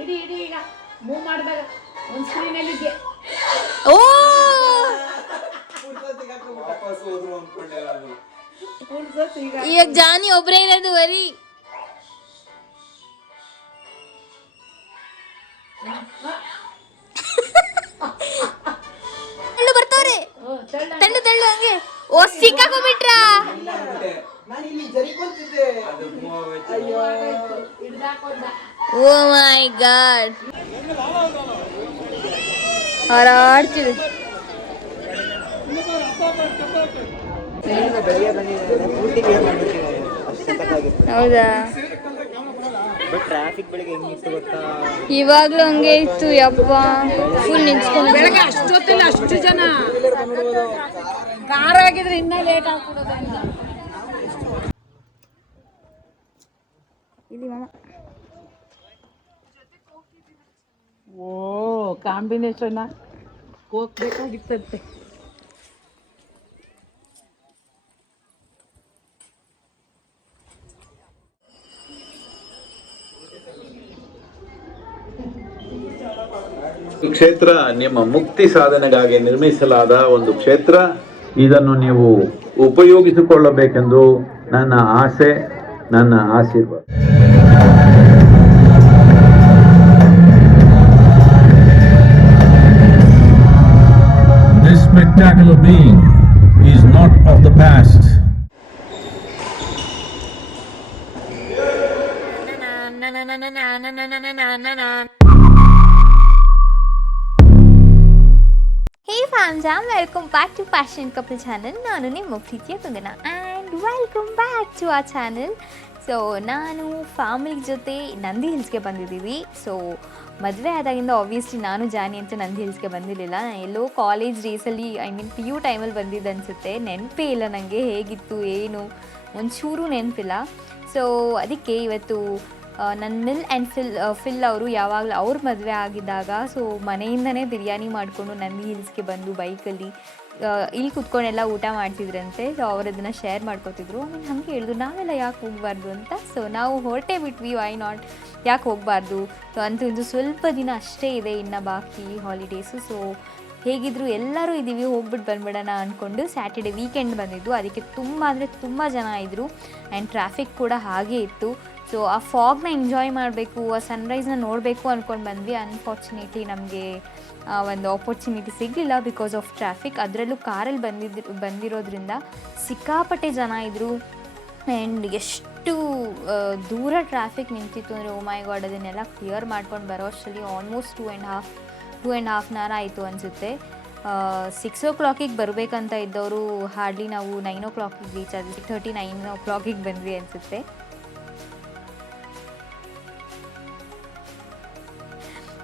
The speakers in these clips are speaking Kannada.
ಇಡಿ ಇಡಿ ಈಗ ಮೂವ್ ಮಾಡಿದಾಗ ಒಂದು ಸ್ಕ್ರೀನಲ್ಲಿ ಇದೆಯಾ. ಓ ವಾಪಸ್ ಹೋದ್ರು ಅನ್ಕೊಂಡೆ ನಾನು. ಈಗ ಜಾನಿ ಒಬ್ರೇ ಇರೋದು ಬರೀ. ತಳ್ಳು ಬರ್ತವ್ರೆ, ತಳ್ಳು ತಳ್ಳು ಹಂಗೆ. ಓ ಸಿಕ್ಕಾಕೊಂಡ್ಬಿಟ್ರಾ? ನಾನು ಇಲ್ಲಿ ಜರಿಕೊಂತಿದ್ದೆ. ಅದು ಮೂವ್ ಆಗೋಯ್ತು. ಅಯ್ಯೋ ಓ ಮೈ ಗಾಡ್, ಹಾರಾಡ್ತಿದೆ. ಬೆಳಿಗ್ಗೆ ಬಂದಿದ್ದಾರೆ, ಪೂರ್ತಿ ಗೇಮ್ ಮಾಡ್ಬಿಟ್ಟಿದ್ದಾರೆ. ಅಷ್ಟು ಸಖತ್ತಾಗಿತ್ತು. ಹೌದಾ? ಬಟ್ ಟ್ರಾಫಿಕ್ ಬೆಳಿಗ್ಗೆ ಹೆಂಗಿತ್ತು ಗೊತ್ತಾ? ಇವಾಗ್ಲೂ ಹಂಗೆ ಇತ್ತು ಯಪ್ಪ, ಫುಲ್ ನಿಂತ್ಕೊಂಡು. ಬೆಳಗ್ಗೆ ಅಷ್ಟೊತ್ತಿಲ್ಲ, ಅಷ್ಟು ಜನ ಕಾರ್ ಆಗಿದ್ರೆ ಇನ್ನೂ ಲೇಟ್ ಆಗ್ಬಿಡೋದು ಅಂತ. ಇಲ್ಲಿ ಮಾಮ. ಓ ಕಾಂಬಿನೇಷನ್ ಹೋಗ್ಬೇಕಾಗಿತ್ತಂತೆ. ಕ್ಷೇತ್ರ ನಿಮ್ಮ ಮುಕ್ತಿ ಸಾಧನೆಗಾಗಿ ನಿರ್ಮಿಸಲಾದ ಒಂದು ಕ್ಷೇತ್ರ. ಇದನ್ನು ನೀವು ಉಪಯೋಗಿಸಿಕೊಳ್ಳಬೇಕೆಂದು ನನ್ನ ಆಸೆ, ನನ್ನ ಆಶೀರ್ವಾದ. This spectacular being is not of the past. Hey fams, welcome back to fashion couple channel. ನಾನು ನಿಮ್ಮ ಪ್ರೀತಿಯ Kangana and welcome back to ಆ ಚಾನಲ್. ಸೊ ನಾನು ಫ್ಯಾಮಿಲಿ ಜೊತೆ ನಂದಿ ಹಿಲ್ಸ್ಗೆ ಬಂದಿದ್ದೀವಿ. ಸೊ ಮದುವೆ ಆದಾಗಿಂದ ಆಬ್ವಿಯಸ್ಲಿ ನಾನು ಜಾನಿ ಅಂತೂ ನಂದಿ ಹಿಲ್ಸ್ಗೆ ಬಂದಿರಲಿಲ್ಲ. ಎಲ್ಲೋ ಕಾಲೇಜ್ ಡೇಸಲ್ಲಿ PU ಟೈಮಲ್ಲಿ ಬಂದಿದ್ದು ಅನಿಸುತ್ತೆ. ನೆನಪೇ ಇಲ್ಲ ನನಗೆ ಹೇಗಿತ್ತು ಏನು, ಒಂಚೂರು ನೆನಪಿಲ್ಲ. ಸೊ ಅದಕ್ಕೆ ಇವತ್ತು ನನ್ನ ಮಿಲ್ ಆ್ಯಂಡ್ ಫಿಲ್ ಅವರು ಯಾವಾಗಲೂ ಅವ್ರ ಮದುವೆ ಆಗಿದ್ದಾಗ ಸೊ ಮನೆಯಿಂದನೇ ಬಿರಿಯಾನಿ ಮಾಡಿಕೊಂಡು ನಂದಿ ಹಿಲ್ಸ್ಗೆ ಬಂದು ಬೈಕಲ್ಲಿ ಇಲ್ಲಿ ಕುತ್ಕೊಂಡೆಲ್ಲ ಊಟ ಮಾಡ್ತಿದ್ರಂತೆ. ಸೊ ಅವರು ಅದನ್ನು ಶೇರ್ ಮಾಡ್ಕೊತಿದ್ರು. ಆಮೇಲೆ ಹಾಗೆ ಹೇಳಿದ್ರು ನಾವೆಲ್ಲ ಯಾಕೆ ಹೋಗಬಾರ್ದು ಅಂತ. ಸೊ ನಾವು ಹೊರಟೇ ಬಿಟ್ವಿ, ವೈ ನಾಟ್, ಯಾಕೆ ಹೋಗಬಾರ್ದು. ಸೊ ಅಂತೂ ಇದು ಸ್ವಲ್ಪ ದಿನ ಅಷ್ಟೇ ಇದೆ ಇನ್ನು ಬಾಕಿ ಹಾಲಿಡೇಸು. ಸೊ ಹೇಗಿದ್ರು ಎಲ್ಲರೂ ಇದ್ದೀವಿ, ಹೋಗ್ಬಿಟ್ಟು ಬಂದ್ಬಿಡೋಣ ಅಂದ್ಕೊಂಡು ಸ್ಯಾಟರ್ಡೆ ವೀಕೆಂಡ್ ಬಂದಿದ್ದು. ಅದಕ್ಕೆ ತುಂಬ ಅಂದರೆ ತುಂಬ ಜನ ಇದ್ದರು ಆ್ಯಂಡ್ ಟ್ರಾಫಿಕ್ ಕೂಡ ಹಾಗೇ ಇತ್ತು. ಸೊ ಆ ಫಾಗ್ನ ಎಂಜಾಯ್ ಮಾಡಬೇಕು, ಆ ಸನ್ರೈಸ್ನ ನೋಡಬೇಕು ಅಂದ್ಕೊಂಡು ಬಂದ್ವಿ. ಅನ್ಫಾರ್ಚುನೇಟ್ಲಿ ನಮಗೆ ಒಂದು ಆಪರ್ಚುನಿಟಿ ಸಿಗಲಿಲ್ಲ ಬಿಕಾಸ್ ಆಫ್ ಟ್ರಾಫಿಕ್. ಅದರಲ್ಲೂ ಕಾರಲ್ಲಿ ಬಂದಿರೋದ್ರಿಂದ ಸಿಕ್ಕಾಪಟ್ಟೆ ಜನ ಇದ್ದರು. ಆ್ಯಂಡ್ ಎಷ್ಟು ದೂರ ಟ್ರಾಫಿಕ್ ನಿಂತಿತ್ತು ಅಂದರೆ ಓ ಮೈ ಗಾಡ್, ಅದನ್ನೆಲ್ಲ ಕ್ಲಿಯರ್ ಮಾಡ್ಕೊಂಡು ಬರೋ ಅಷ್ಟರಲ್ಲಿ ಆಲ್ಮೋಸ್ಟ್ 2.5 hour ಆಯಿತು ಅನಿಸುತ್ತೆ. 6 o'clock ಬರಬೇಕಂತ ಇದ್ದವರು ಹಾರ್ಡ್ಲಿ ನಾವು 9 o'clock ರೀಚ್ ಆದ್ವಿ. 9 o'clock ಬಂದ್ವಿ ಅನಿಸುತ್ತೆ.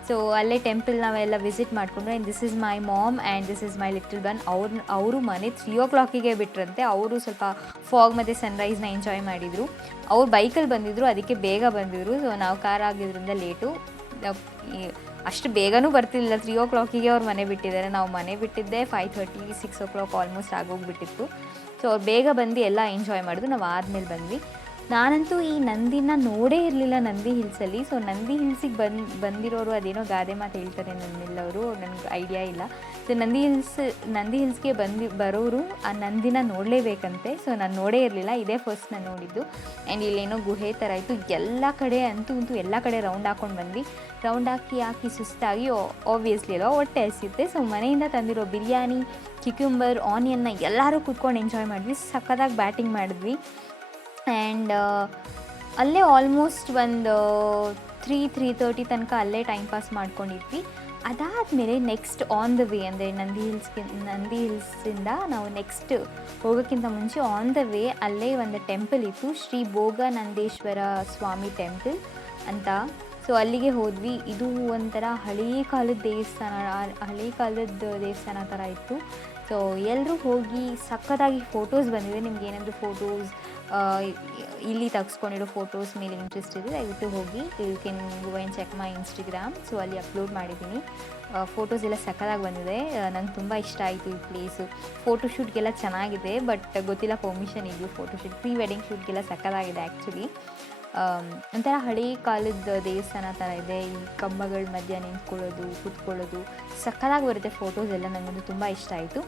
ಸೊ ಅಲ್ಲೇ ಟೆಂಪಲ್ ನಾವೆಲ್ಲ ವಿಸಿಟ್ ಮಾಡಿಕೊಂಡು. And this is my mom and this is my little bun. ಅವರು ಮನೆ 3 o'clock ಬಿಟ್ರಂತೆ. ಅವರು ಸ್ವಲ್ಪ ಫಾಗ್ ಮತ್ತು ಸನ್ರೈಸ್ನ ಎಂಜಾಯ್ ಮಾಡಿದರು. ಅವ್ರು ಬೈಕಲ್ಲಿ ಬಂದಿದ್ದರು, ಅದಕ್ಕೆ ಬೇಗ ಬಂದಿದ್ರು. ಸೊ ನಾವು ಕಾರ್ ಆಗಿದ್ದರಿಂದ ಲೇಟು, ಅಷ್ಟು ಬೇಗನೂ ಬರ್ತಿಲ್ಲ. 3 o'clock ಅವ್ರು ಮನೆ ಬಿಟ್ಟಿದ್ದಾರೆ. ನಾವು ಮನೆ ಬಿಟ್ಟಿದ್ದೆ 5:30, 6 o'clock ಆಲ್ಮೋಸ್ಟ್ ಆಗೋಗ್ಬಿಟ್ಟಿತ್ತು. ಸೊ ಅವ್ರು ಬೇಗ ಬಂದು ಎಲ್ಲ ಎಂಜಾಯ್ ಮಾಡಿದ್ರು. ನಾವು ಆದಮೇಲೆ ಬಂದ್ವಿ. ನಾನಂತೂ ಈ ನಂದಿನ ನೋಡೇ ಇರಲಿಲ್ಲ ನಂದಿ ಹಿಲ್ಸಲ್ಲಿ. ಸೊ ನಂದಿ ಹಿಲ್ಸಿಗೆ ಬಂದಿರೋರು ಅದೇನೋ ಗಾದೆ ಮಾತು ಹೇಳ್ತಾರೆ ನನ್ನೆಲ್ಲವರು, ನನಗೆ ಐಡಿಯಾ ಇಲ್ಲ. ಸೊ ನಂದಿ ಹಿಲ್ಸ್ಗೆ ಬರೋರು ಆ ನಂದಿನ ನೋಡಲೇಬೇಕಂತೆ. ಸೊ ನಾನು ನೋಡೇ ಇರಲಿಲ್ಲ, ಇದೇ ಫಸ್ಟ್ ನಾನು ನೋಡಿದ್ದು. ಆ್ಯಂಡ್ ಇಲ್ಲೇನೋ ಗುಹೆ ಥರ ಇತ್ತು. ಎಲ್ಲ ಕಡೆ ಅಂತೂ ಎಲ್ಲ ಕಡೆ ರೌಂಡ್ ಹಾಕ್ಕೊಂಡು ಬಂದ್ವಿ. ರೌಂಡ್ ಹಾಕಿ ಸುಸ್ತಾಗಿ ಆಬ್ವಿಯಸ್ಲಿ ಅಲ್ಲ ಹೊಟ್ಟೆ ಹಸಿಯುತ್ತೆ. ಸೊ ಮನೆಯಿಂದ ತಂದಿರೋ ಬಿರಿಯಾನಿ, ಕ್ಯುಕ್ಯುಂಬರ್, ಆನಿಯನ್ನ ಎಲ್ಲರೂ ಕೂತ್ಕೊಂಡು ಎಂಜಾಯ್ ಮಾಡಿದ್ವಿ. ಸಖತ್ತಾಗಿ ಬ್ಯಾಟಿಂಗ್ ಮಾಡಿದ್ವಿ. ಆ್ಯಂಡ್ ಅಲ್ಲೇ ಆಲ್ಮೋಸ್ಟ್ ಒಂದು 3:30 ತನಕ ಅಲ್ಲೇ ಟೈಮ್ ಪಾಸ್ ಮಾಡ್ಕೊಂಡಿದ್ವಿ. ಅದಾದಮೇಲೆ ನೆಕ್ಸ್ಟ್ ಆನ್ ದ ವೇ ಅಂದರೆ ನಂದಿ ಹಿಲ್ಸಿಂದ ನಾವು ನೆಕ್ಸ್ಟ್ ಹೋಗೋಕ್ಕಿಂತ ಮುಂಚೆ ಆನ್ ದ ವೇ ಅಲ್ಲೇ ಒಂದು ಟೆಂಪಲ್ ಇತ್ತು, ಶ್ರೀ ಭೋಗನಂದೇಶ್ವರ ಸ್ವಾಮಿ ಟೆಂಪಲ್ ಅಂತ. ಸೊ ಅಲ್ಲಿಗೆ ಹೋದ್ವಿ. ಇದು ಒಂಥರ ಹಳೇ ಕಾಲದ ದೇವಸ್ಥಾನ ಥರ ಇತ್ತು. ಸೊ ಎಲ್ಲರೂ ಹೋಗಿ ಸಖತ್ತಾಗಿ ಫೋಟೋಸ್ ಬಂದಿದೆ. ನಿಮ್ಗೆ ಏನಾದರೂ ಫೋಟೋಸ್ ಇಲ್ಲಿ ತೆಗೆಸ್ಕೊಂಡಿರೋ ಫೋಟೋಸ್ ಮೇಲೆ ಇಂಟ್ರೆಸ್ಟ್ ಇದೆ ದಯವಿಟ್ಟು ಹೋಗಿ, you can go and check my Instagram. So ಅಲ್ಲಿ ಅಪ್ಲೋಡ್ ಮಾಡಿದ್ದೀನಿ. ಫೋಟೋಸ್ ಎಲ್ಲ ಸಖತ್ತಾಗಿ ಬಂದಿದೆ. ನಂಗೆ ತುಂಬ ಇಷ್ಟ ಆಯಿತು ಈ ಪ್ಲೇಸು. ಫೋಟೋಶೂಟ್ಗೆಲ್ಲ ಚೆನ್ನಾಗಿದೆ, ಬಟ್ ಗೊತ್ತಿಲ್ಲ ಪರ್ಮಿಷನ್ ಇದೆಯೋ ಫೋಟೋಶೂಟ್. ಪ್ರೀ ವೆಡ್ಡಿಂಗ್ ಶೂಟ್ಗೆಲ್ಲ ಸಖತ್ತಾಗಿದೆ ಆ್ಯಕ್ಚುಲಿ. ಒಂಥರ ಹಳೇ ಕಾಲದ ದೇವಸ್ಥಾನ ಥರ ಇದೆ. ಈ ಕಂಬಗಳ ಮಧ್ಯೆ ನಿಂತ್ಕೊಳ್ಳೋದು, ಕೂತ್ಕೊಳ್ಳೋದು ಸಕ್ಕತ್ತಾಗಿ ಬರುತ್ತೆ. ಫೋಟೋಸ್ ಎಲ್ಲ ನನಗಂತೂ ತುಂಬ ಇಷ್ಟ ಆಯಿತು.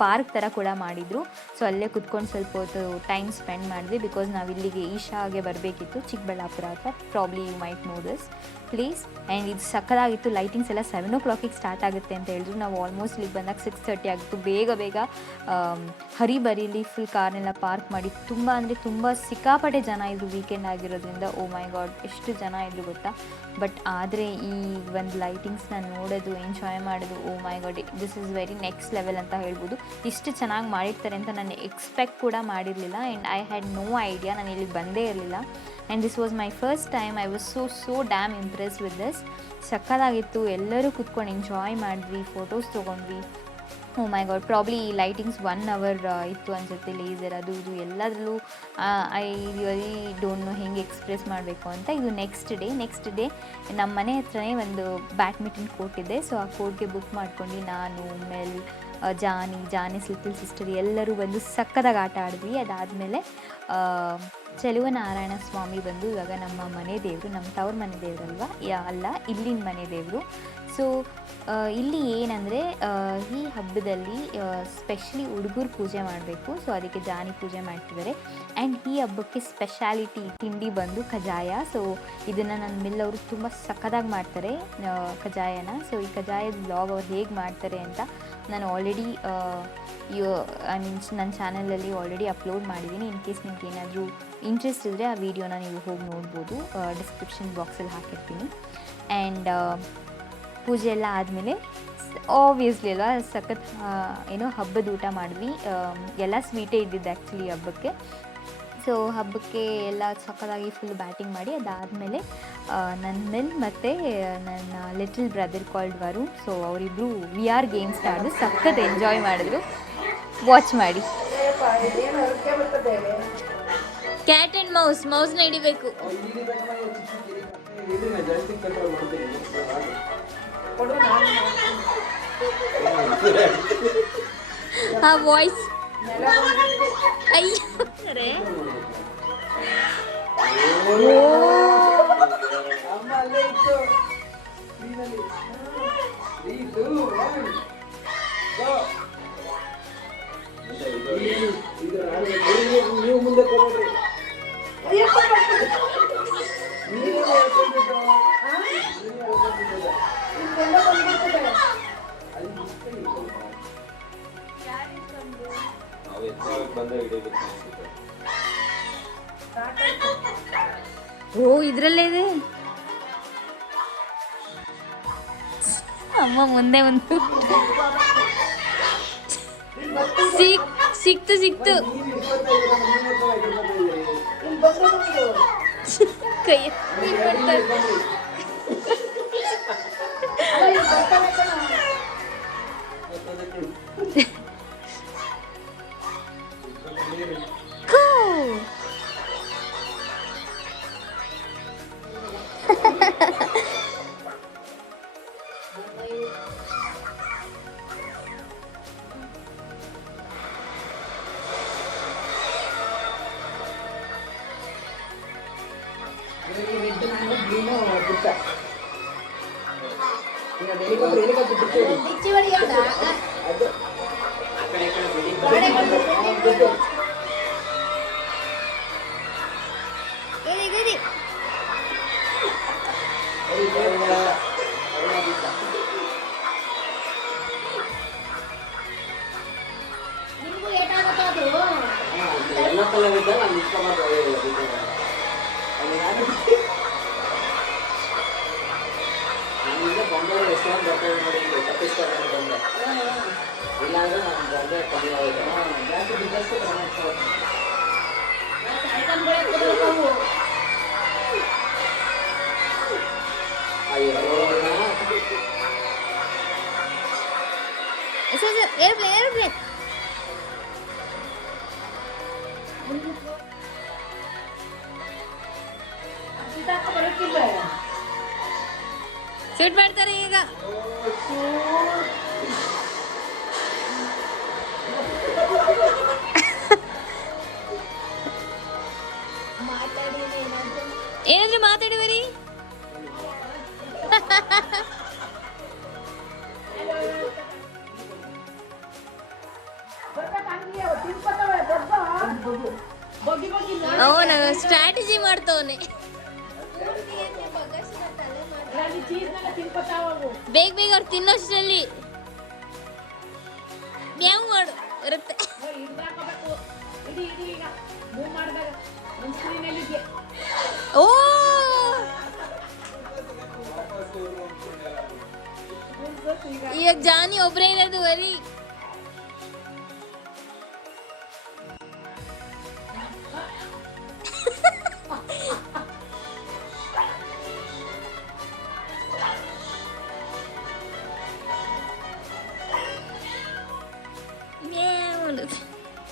ಪಾರ್ಕ್ ಥರ ಕೂಡ ಮಾಡಿದರು. ಸೊ ಅಲ್ಲೇ ಕುತ್ಕೊಂಡು ಸ್ವಲ್ಪ ಹೊತ್ತು ಟೈಮ್ ಸ್ಪೆಂಡ್ ಮಾಡಿದ್ವಿ. ಬಿಕಾಸ್ ನಾವು ಇಲ್ಲಿಗೆ ಈಶಾಗೆ ಬರಬೇಕಿತ್ತು, ಚಿಕ್ಕಬಳ್ಳಾಪುರ ಹತ್ರ. Probably you might know this place. And ಇದು ಸಕ್ಕದಾಗಿತ್ತು. ಲೈಟಿಂಗ್ಸ್ ಎಲ್ಲ 7 o'clock ಸ್ಟಾರ್ಟ್ ಆಗುತ್ತೆ ಅಂತ ಹೇಳಿದ್ರು. ನಾವು ಆಲ್ಮೋಸ್ಟ್ ಇಲ್ಲಿಗೆ ಬಂದಾಗ 6:30 ಆಗಿತ್ತು. ಬೇಗ ಹರಿಬರಿಲಿ ಫುಲ್ ಕಾರ್ನೆಲ್ಲ ಪಾರ್ಕ್ ಮಾಡಿ ತುಂಬ ಅಂದರೆ ತುಂಬ ಸಿಕ್ಕಾಪಟ್ಟೆ ಜನ ಇದ್ರು. ವೀಕೆಂಡ್ ಆಗಿರೋದ್ರಿಂದ ಓ ಮೈ ಗಾಡ್ ಎಷ್ಟು ಜನ ಇದ್ರು ಗೊತ್ತಾ. ಬಟ್ ಆದರೆ ಈ ಒಂದು ಲೈಟಿಂಗ್ಸ್ನ ನೋಡೋದು, ಎಂಜಾಯ್ ಮಾಡೋದು, oh my god this is very next level ಅಂತ ಹೇಳ್ಬೋದು. ಇಷ್ಟು ಚೆನ್ನಾಗಿ ಮಾಡಿರ್ತಾರೆ ಅಂತ ನಾನು ಎಕ್ಸ್ಪೆಕ್ಟ್ ಕೂಡ ಮಾಡಿರಲಿಲ್ಲ. And I had no idea. ನಾನು ಇಲ್ಲಿ ಬಂದೇ ಇರಲಿಲ್ಲ. And this was my first time. I was so damn impress with this. ಸಕ್ಕತ್ತಾಗಿತ್ತು. ಎಲ್ಲರೂ ಕುತ್ಕೊಂಡು ಎಂಜಾಯ್ ಮಾಡಿದ್ವಿ, ಫೋಟೋಸ್ ತೊಗೊಂಡ್ವಿ. ಓ ಮೈ ಗಾಡ್ ಪ್ರಾಬ್ಲಿ ಈ ಲೈಟಿಂಗ್ಸ್ 1 hour ಇತ್ತು ಅನ್ಸುತ್ತೆ. ಲೇಸರ್ ಅದು ಇದು ಎಲ್ಲದರಲ್ಲೂ ಐ ರಿಯಲಿ ಡೋಂಟ್ ನೋ ಹೆಂಗೆ ಎಕ್ಸ್ಪ್ರೆಸ್ ಮಾಡಬೇಕು ಅಂತ. ಇದು ನೆಕ್ಸ್ಟ್ ಡೇ ನಮ್ಮ ಮನೆ ಹತ್ರನೇ ಒಂದು ಬ್ಯಾಡ್ಮಿಂಟನ್ ಕೋರ್ಟ್ ಇದೆ. ಸೊ ಆ ಕೋರ್ಟ್ಗೆ ಬುಕ್ ಮಾಡ್ಕೊಂಡು ನಾನು, ಮೆಲ್, ಜಾನಿಸ್ ಲಿಟಲ್ ಸಿಸ್ಟರ್ ಎಲ್ಲರೂ ಬಂದು ಸಕ್ಕತ್ತಾಗಿ ಆಟ ಆಡಿದ್ವಿ. ಅದಾದಮೇಲೆ ಚೆಲುವನಾರಾಯಣ ಸ್ವಾಮಿ ಬಂದು ಇವಾಗ ನಮ್ಮ ಮನೆ ದೇವರು, ನಮ್ಮ ತವ್ರ ಮನೆ ದೇವರಲ್ವಾ, ಅಲ್ಲ ಇಲ್ಲಿನ ಮನೆ ದೇವರು. ಸೊ ಇಲ್ಲಿ ಏನಂದರೆ ಈ ಹಬ್ಬದಲ್ಲಿ ಸ್ಪೆಷಲಿ ಹುಡುಗರು ಪೂಜೆ ಮಾಡಬೇಕು. ಸೊ ಅದಕ್ಕೆ ಜಾನಿ ಪೂಜೆ ಮಾಡ್ತಿದ್ದಾರೆ. ಆ್ಯಂಡ್ ಈ ಹಬ್ಬಕ್ಕೆ ಸ್ಪೆಷಾಲಿಟಿ ತಿಂಡಿ ಬಂದು ಕಜಾಯ. ಸೊ ಇದನ್ನು ನನ್ನ ಮಿಲ್ಲವರು ತುಂಬ ಸಕ್ಕತ್ತಾಗಿ ಮಾಡ್ತಾರೆ ಕಜಾಯನ. ಸೊ ಈ ಕಜಾಯದ ಬ್ಲಾಗ್ ಅವ್ರು ಹೇಗೆ ಮಾಡ್ತಾರೆ ಅಂತ ನಾನು ಆಲ್ರೆಡಿ ನನ್ನ ಚಾನಲಲ್ಲಿ ಆಲ್ರೆಡಿ ಅಪ್ಲೋಡ್ ಮಾಡಿದ್ದೀನಿ. ಇನ್ ಕೇಸ್ ನಿಮ್ಗೆ ಏನಾದರೂ ಇಂಟ್ರೆಸ್ಟ್ ಇದ್ದರೆ ಆ ವಿಡಿಯೋನ ನೀವು ಹೋಗಿ ನೋಡ್ಬೋದು. ಡಿಸ್ಕ್ರಿಪ್ಷನ್ ಬಾಕ್ಸಲ್ಲಿ ಹಾಕಿರ್ತೀನಿ. ಆ್ಯಂಡ್ ಪೂಜೆ ಎಲ್ಲ ಆದಮೇಲೆ ಆಬ್ವಿಯಸ್ಲಿ ಅಲ್ವಾ ಸಖತ್ ಏನೋ ಹಬ್ಬದ ಊಟ ಮಾಡಿದ್ವಿ. ಎಲ್ಲ ಸ್ವೀಟೇ ಇದ್ದಿದ್ದು ಆ್ಯಕ್ಚುಲಿ ಹಬ್ಬಕ್ಕೆ. ಸೊ ಹಬ್ಬಕ್ಕೆ ಎಲ್ಲ ಸಕ್ಕತ್ತಾಗಿ ಫುಲ್ ಬ್ಯಾಟಿಂಗ್ ಮಾಡಿ ಅದಾದಮೇಲೆ ನನ್ನ ಮೆಲ್ ಮತ್ತು ನನ್ನ little brother called Varun. So ಅವರಿಬ್ಬರು VR ಗೇಮ್ಸ್ ಆಡಿದ್ರು, ಸಖತ್ ಎಂಜಾಯ್ ಮಾಡಿದ್ರು. ವಾಚ್ ಮಾಡಿ. ಕ್ಯಾಟ್ ಆ್ಯಂಡ್ ಮೌಸ್ನ ಹಿಡಿಬೇಕು. ಆ ವಾಯ್ಸ್ ಅಯ್ಯೋ ನೀವು ಮುಂದೆ ಕೊಡ್ರಿ. ಓ ಇದ್ರಲ್ಲೇ ಇದೆ. ಅಮ್ಮ ಮುಂದೆ ಒಂದು ಸಿಕ್ತು ಕೈ ಏರೋಪ್ಲೇನ್ ಶೂಟ್ ಮಾಡ್ತಾರೆ ಈಗ. ಏನಾದ್ರೂ ಮಾತಾಡುವರಿ. ಅವನ ಸ್ಟ್ರಾಟಜಿ ಮಾಡ್ತವನೆ. ಬೇಗ ಬೇಗ ಅವ್ರು ತಿನ್ನೋಷ್ಟರಲ್ಲಿ ಮ್ಯಾವ್ ಮಾಡು ಇರುತ್ತೆ. ಓ ಈಗ ಜಾನಿ ಒಬ್ರೇ ಇರೋದು ವರಿ.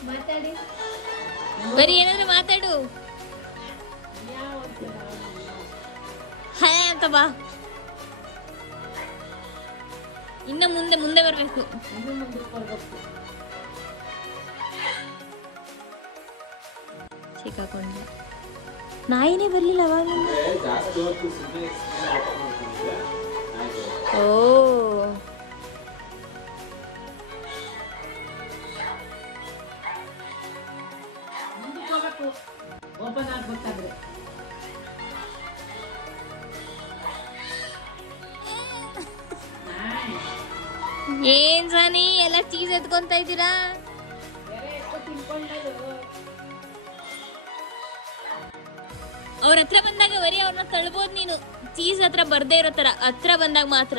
ಮಾತಾಡಿ ಬರೀ ಏನಾದ್ರು ಮಾತಾಡು. ಹಾಯ್ ಅಂತ ಬಾ. ಇನ್ನು ಮುಂದೆ ಮುಂದೆ ಬರ್ಬೇಕು. ಸಿಕ್ಕಾಕೊಂಡ ನಾಯಿನೇ ಬರ್ಲಿಲ್ಲ ಅವಾಗ. ಜಾಸ್ತಿ ಹೊತ್ತು ಸುಮ್ಮನೆ ಮಾಡ್ಕೊಂಡಿದ್ದೆ. ಓ ಓಪನ್ ಆಗ್ಬೇಕಾದ್ರೆ ಏನ್ ಸಾನಿ ಎಲ್ಲ ಚೀಸ್ ಎತ್ಕೊಂತ ಇದ್ದೀರಾ? ಅವ್ರ ಹತ್ರ ಬಂದಾಗ ಬರೀ ಅವ್ರನ್ನ ತಳ್ಬೋದು ನೀನು. ಚೀಸ್ ಹತ್ರ ಬರ್ದೇ ಇರೋ ತರ ಹತ್ರ ಬಂದಾಗ ಮಾತ್ರ.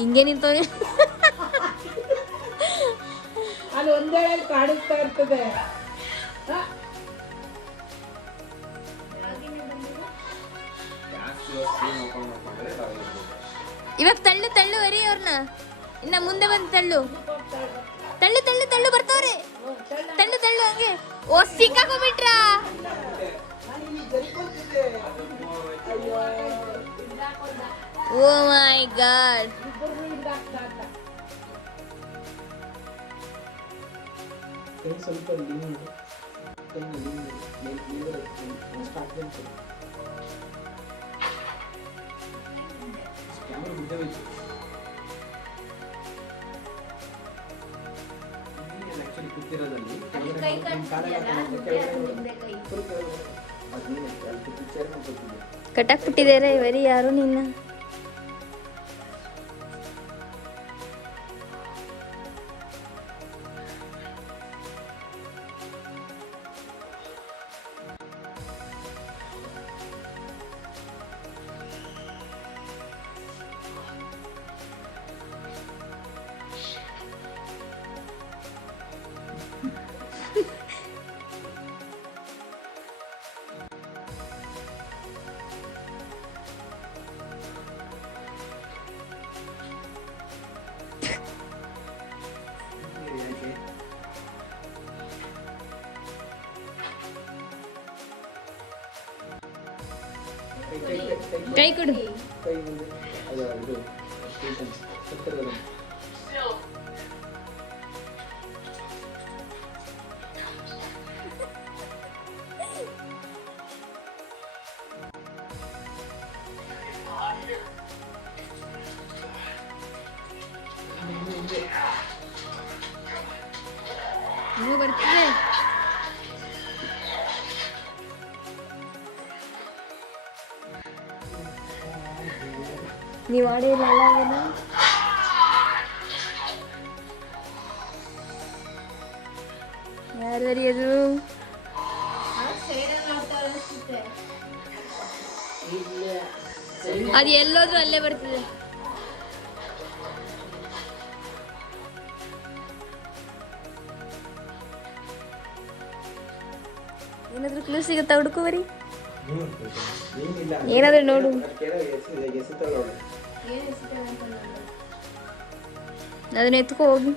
ಹಿಂಗೆ ನಿಂತವ್ರೆ. ಅಲ್ಲಿ ಒಂದೇಳೆ ಕಾಡಿಸ್ತಾ ಇರ್ತದೆ. ಜಾಸ್ತಿ ಹೊತ್ತು ಓಪನ್ ಮಾಡ್ಕೊಂಡ್ರೆ ಆಗೋದು. ಇವಾಗ ತಳ್ಳು ತಳ್ಳು ವರಿ ಅವ್ರನ್ನ. ಇನ್ನ ಮುಂದೆ ಬಂದು ತಳ್ಳು ತಳ್ಳು ತಳ್ಳು ತಳ್ಳು ಬರ್ತವ್ರೆ. ತಳ್ಳು ತಳ್ಳು ಹಂಗೆ. ಓ ಸಿಕ್ಕಾಕೊಂಡ್ಬಿಟ್ರ. ಓ ಮೈ ಗಾಡ್. ಸ್ವಲ್ಪ ಲೀನ್ ಕೂತಿರೋದಲ್ಲಿ ಕಟಾಕ್ ಬಿಟ್ಟಿದ್ದಾರೆ ಇವರಿ ಯಾರು ನಿನ್ನ. ಕೈ ಕೊಡು. ಕೈ ಮುಂದೆ ಅದು ಇದು ಹತ್ತಿರದಲ್ಲಿ ಇನ್ನೂ ಬರ್ತಿದೆ. ನೀವು ಆಡಿರಲ್ಲ ಏನು? ಯಾರು ಬರೆಯೋದು? ಅದು ಎಲ್ಲೋದ್ರೂ ಅಲ್ಲೇ ಬರ್ತಿದೆ. ಏನಾದ್ರೂ ಕ್ಲೂ ಸಿಗುತ್ತಾ ಹುಡುಕುವರಿ? ಏನಾದ್ರೂ ನೋಡು. ಅದನ್ನ ಎತ್ಕೊ ಹೋಗಿ.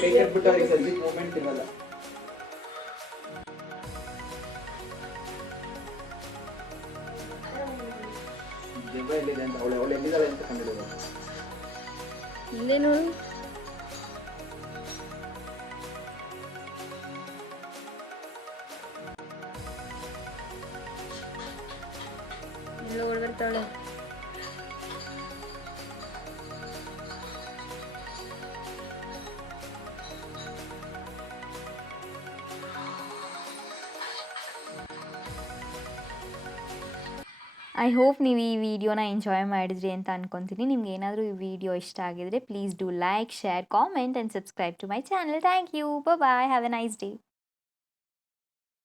ಕೈ ಕಟ್ಬಿಟ್ಟು ಸದ್ಯಕ್ಕೆ ಮೂಮೆಂಟ್ ಇರಲ್ಲ. ಜಬ್ಬ ಎಲ್ಲಿದೆ ಅಂತ ಅವಳು ಎಲ್ಲಿದ್ದಾಳೆ ಅಂತ ಕಂಡಿರೋದು. ಇಲ್ಲೇ ನೋಡು. ಎಲ್ಲ ಓಡ್ ಬರ್ತಾಳೆ. ಐ ಹೋಪ್ ನೀವು ಈ ವಿಡಿಯೋನ ಎಂಜಾಯ್ ಮಾಡಿದ್ರಿ ಅಂತ ಅನ್ಕೊತೀನಿ. ನಿಮ್ಗೆ ಏನಾದರೂ ಈ ವಿಡಿಯೋ ಇಷ್ಟ ಆಗಿದ್ರೆ please do like, share, comment and subscribe to my channel. Thank you. Bye. Have a nice day.